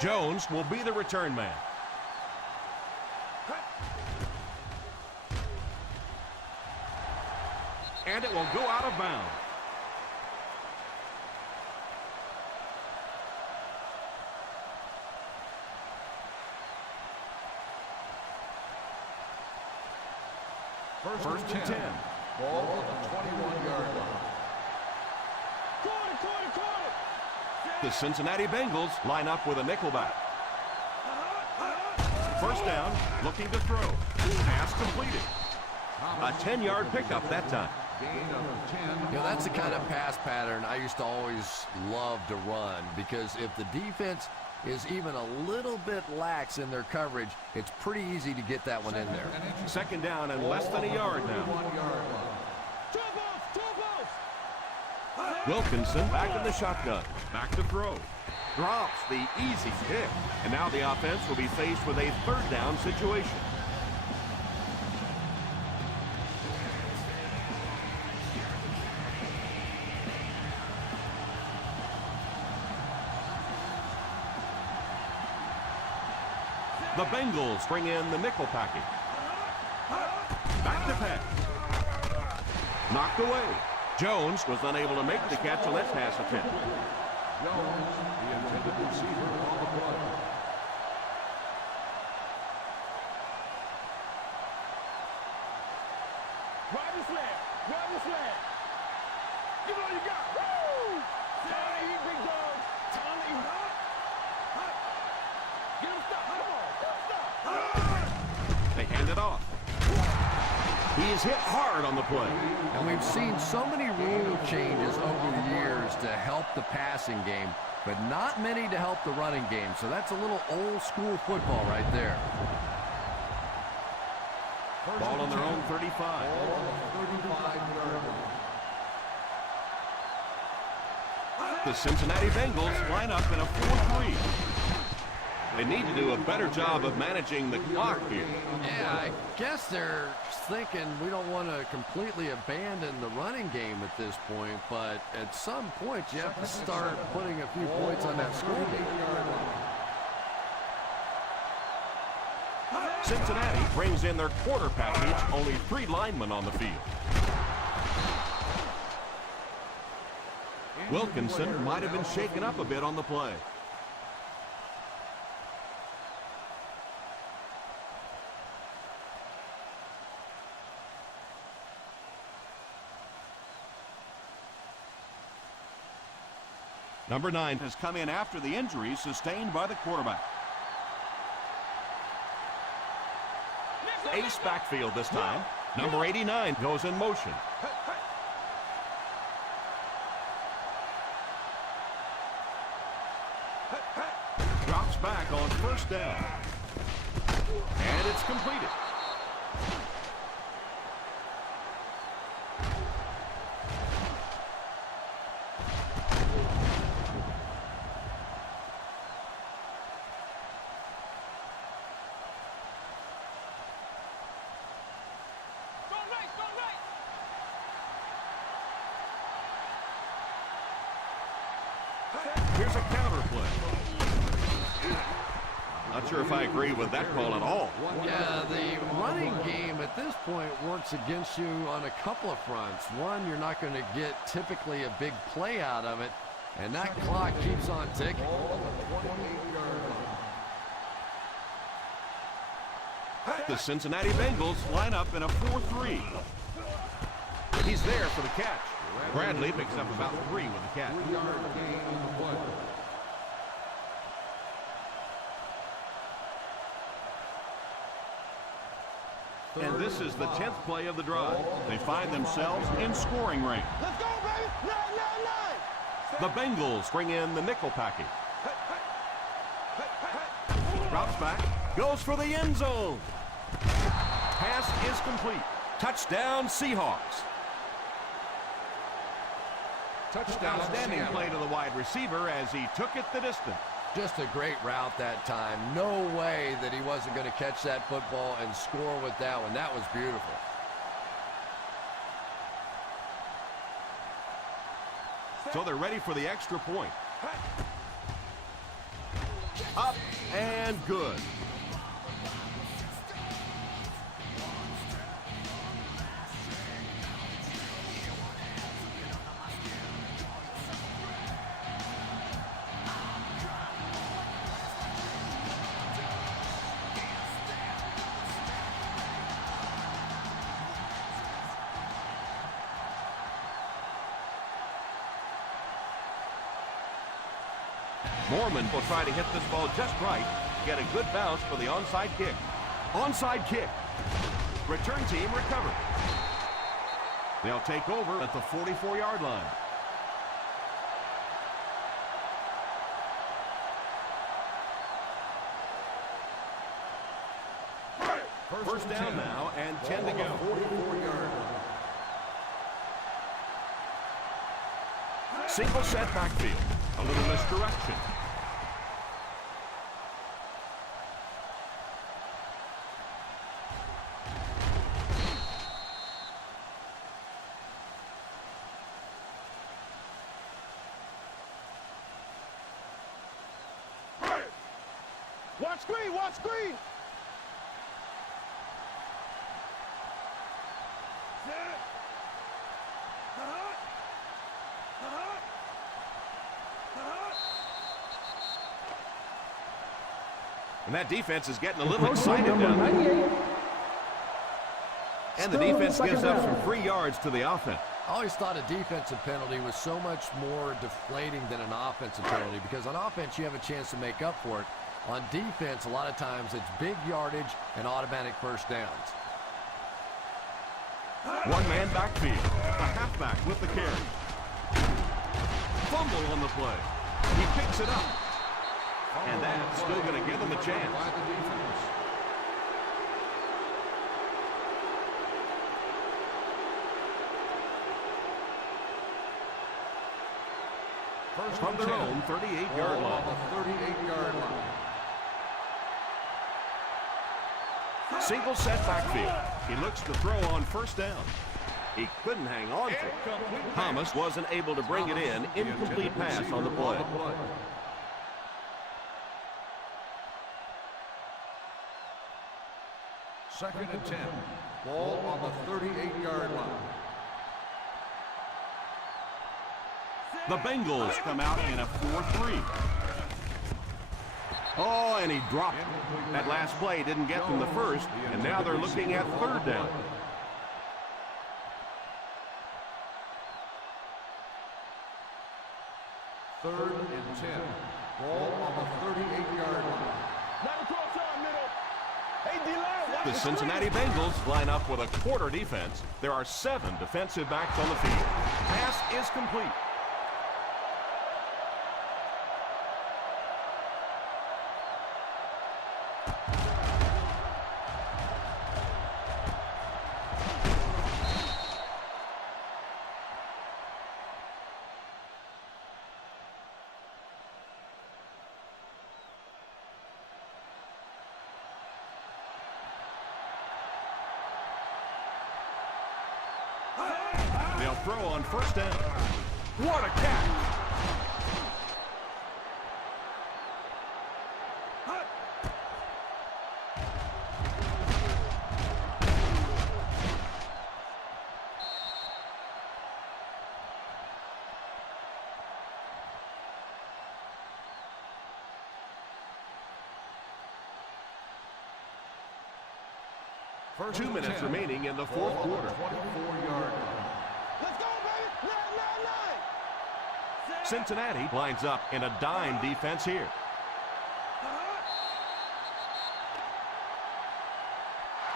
Jones will be the return man. And it will go out of bounds. First and 10. Ball on the 21-yard line. The Cincinnati Bengals line up with a nickelback. First down, looking to throw. Pass completed. A 10-yard pickup that time. Gain of 10. You know, that's the kind of pass pattern I used to always love to run, because if the defense is even a little bit lax in their coverage, it's pretty easy to get that one in there. 2nd down and less than a yard now. 1-yard line. Wilkinson back in the shotgun. Back to throw. Drops the easy pick. And now the offense will be faced with a 3rd down situation. The Bengals bring in the nickel package. Back to pass. Knocked away. Jones was unable to make the catch on that pass attempt. Jones, the intended receiver on the play. Ride the sled. Ride the sled. Give it all you got. Woo! Time to eat, big dogs. Time to eat. Get him stopped. Come on. Get him stopped. They hand it off. He is hit hard on the play. And we've seen so many rule changes over the years to help the passing game, but not many to help the running game. So that's a little old school football right there. Ball on their own 35. Ball on the 35-yard line. The Cincinnati Bengals line up in a 4-3. They need to do a better job of managing the clock here. Yeah, I guess they're thinking we don't want to completely abandon the running game at this point, but at some point you have to start putting a few points on that score sheet. Cincinnati brings in their quarter package, only 3 linemen on the field. Wilkinson might have been shaken up a bit on the play. Number 9 has come in after the injury sustained by the quarterback. Ace backfield this time. Number 89 goes in motion. Drops back on first down. And it's completed. Here's a counter play. Not sure if I agree with that call at all. Yeah, the running game at this point works against you on a couple of fronts. One, you're not going to get typically a big play out of it, and that clock keeps on ticking. The Cincinnati Bengals line up in a 4-3. He's there for the catch. Bradley picks up about 3 with the catch. And this is the 10th play of the drive. They find themselves in scoring range. Let's go, baby! 9, 9, 9! The Bengals bring in the nickel package. Drops back, goes for the end zone. Pass is complete. Touchdown, Seahawks. Touchdown. Outstanding play to the wide receiver as he took it the distance. Just a great route that time. No way that he wasn't going to catch that football and score with that one. That was beautiful. So they're ready for the extra point. Up and good. Mormon will try to hit this ball just right, get a good bounce for the onside kick. Onside kick. Return team recovered. They'll take over at the 44-yard line. First down now and 10 to go. 44-yard line. Single set backfield. A little misdirection. Watch screen, watch screen! And that defense is getting a little excited down there. And the defense gives up some free yards to the offense. I always thought a defensive penalty was so much more deflating than an offensive penalty, because on offense you have a chance to make up for it. On defense, a lot of times it's big yardage and automatic first downs. One-man backfield. A halfback with the carry. Fumble on the play. He picks it up. And that's still going to give them a chance. By the defense. First From their own 38-yard line. The 38-yard line. Single set backfield. He looks to throw on first down. He couldn't hang on to it. Thomas wasn't able to bring it in. Incomplete pass on the play. Second and 10. Ball on the 38-yard line. The Bengals come out in a 4-3. Oh, and he dropped. That last play didn't get them the first, and now they're looking at third down. Third and 10. Ball on the 38-yard line. The Cincinnati Bengals line up with a quarter defense. There are 7 defensive backs on the field. Pass is complete. They'll throw on first down. What a catch! First 2 minutes remaining in the fourth quarter. 24-yard line. Cincinnati lines up in a dime defense here.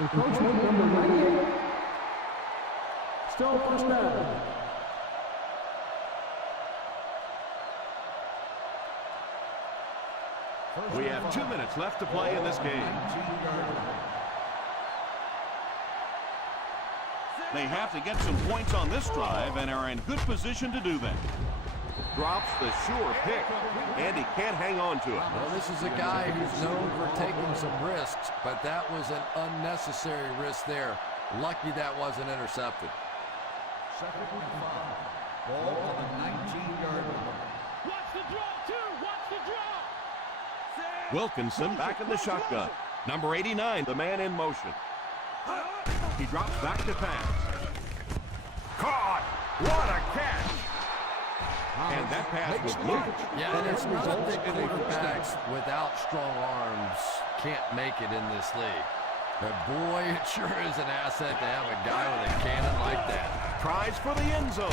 Encroachment number 98. Still first down. We have 2 minutes left to play in this game. 19-yard line. They have to get some points on this drive and are in good position to do that. Drops the sure pick, and he can't hang on to it. Well, this is a guy who's known for taking some risks, but that was an unnecessary risk there. Lucky that wasn't intercepted. Second and 5. Ball on the 19-yard line. Watch the draw, too. Watch the draw. Wilkinson back in the shotgun. Number 89, the man in motion. He drops back to pass. Caught! What a catch! And that pass was moved. Yeah, and it's not that quarterbacks without strong arms can't make it in this league. But boy, it sure is an asset to have a guy with a cannon like that. Tries for the end zone.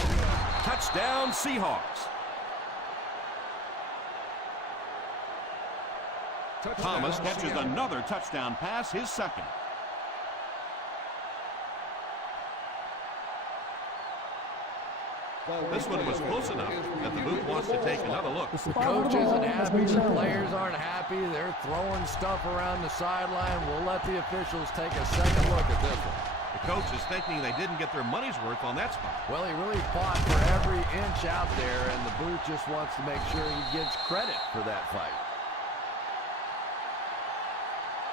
Touchdown, Seahawks. Thomas catches another touchdown pass, his second. This one was close enough that the booth wants to take another look. The coach isn't happy, the players aren't happy, they're throwing stuff around the sideline. We'll let the officials take a second look at this one. The coach is thinking they didn't get their money's worth on that spot. Well, he really fought for every inch out there, and the booth just wants to make sure he gets credit for that fight.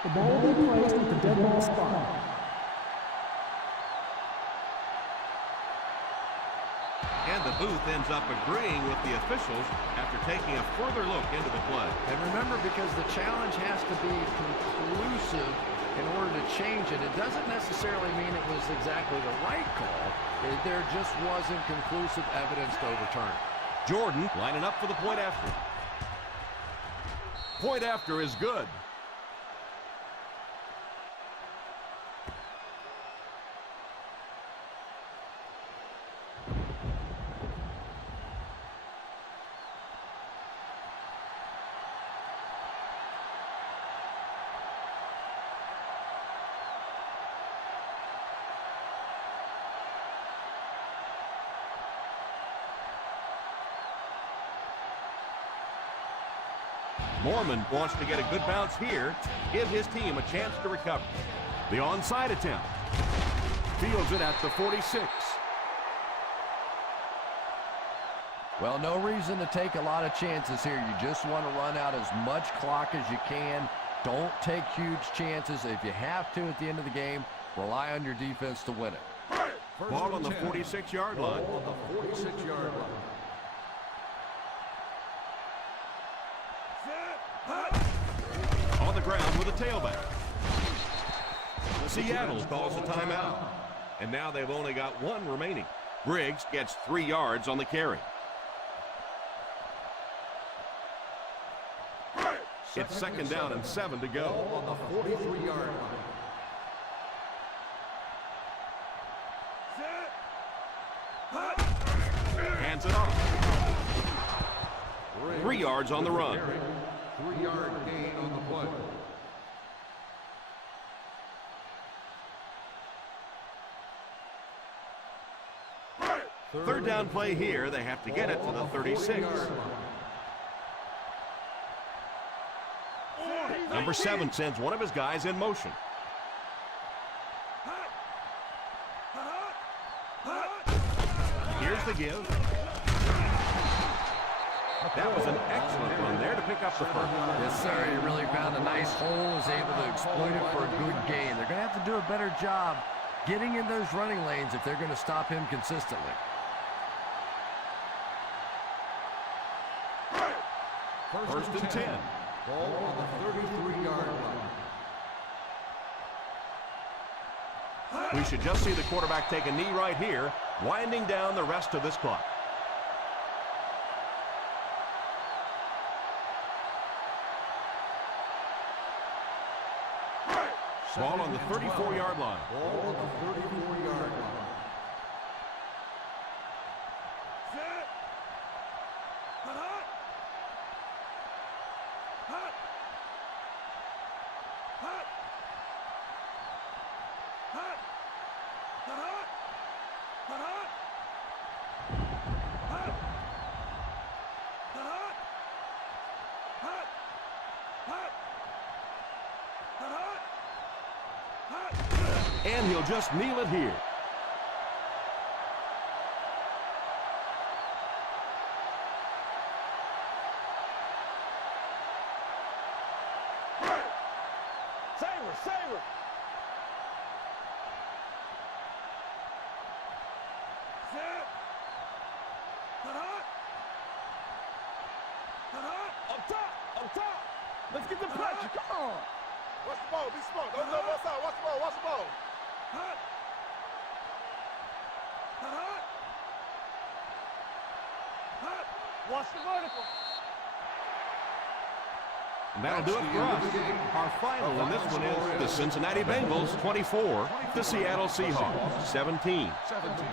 The ball will be placed at the dead ball spot. And the booth ends up agreeing with the officials after taking a further look into the play. And remember, because the challenge has to be conclusive in order to change it, it doesn't necessarily mean it was exactly the right call. There just wasn't conclusive evidence to overturn it. Jordan lining up for the point after. Point after is good. Mormon wants to get a good bounce here, give his team a chance to recover. The onside attempt. Fields it at the 46. Well, no reason to take a lot of chances here. You just want to run out as much clock as you can. Don't take huge chances. If you have to at the end of the game, rely on your defense to win it. Ball on the 46-yard line. Ball on the 46-yard line. On the ground with a tailback. Seattle calls a timeout. And now they've only got one remaining. Briggs gets 3 yards on the carry. It's second down and 7 to go. Ball on the 43-yard line. Hands it off. 3 yards on the run. 3-yard gain on the play. Third down play here. They have to get it to the 36. Number 7 sends one of his guys in motion. Here's the give. That was an excellent run there to pick up the first. Yes, sir. He really found a nice hole, was able to exploit it for a good gain. They're going to have to do a better job getting in those running lanes if they're going to stop him consistently. First and 10. Ball on the 33-yard line. We should just see the quarterback take a knee right here, winding down the rest of this clock. Ball on the 34-yard line. Ball on the 34-yard line. And he'll just kneel it here. Saber! Up top! Let's get the pressure, come on! Watch the ball, be smart. Don't go outside. Watch the ball. Watch the vertical. And that'll do it for us. Our final in this one is the Cincinnati Bengals 24, the Seattle Seahawks 17. 17.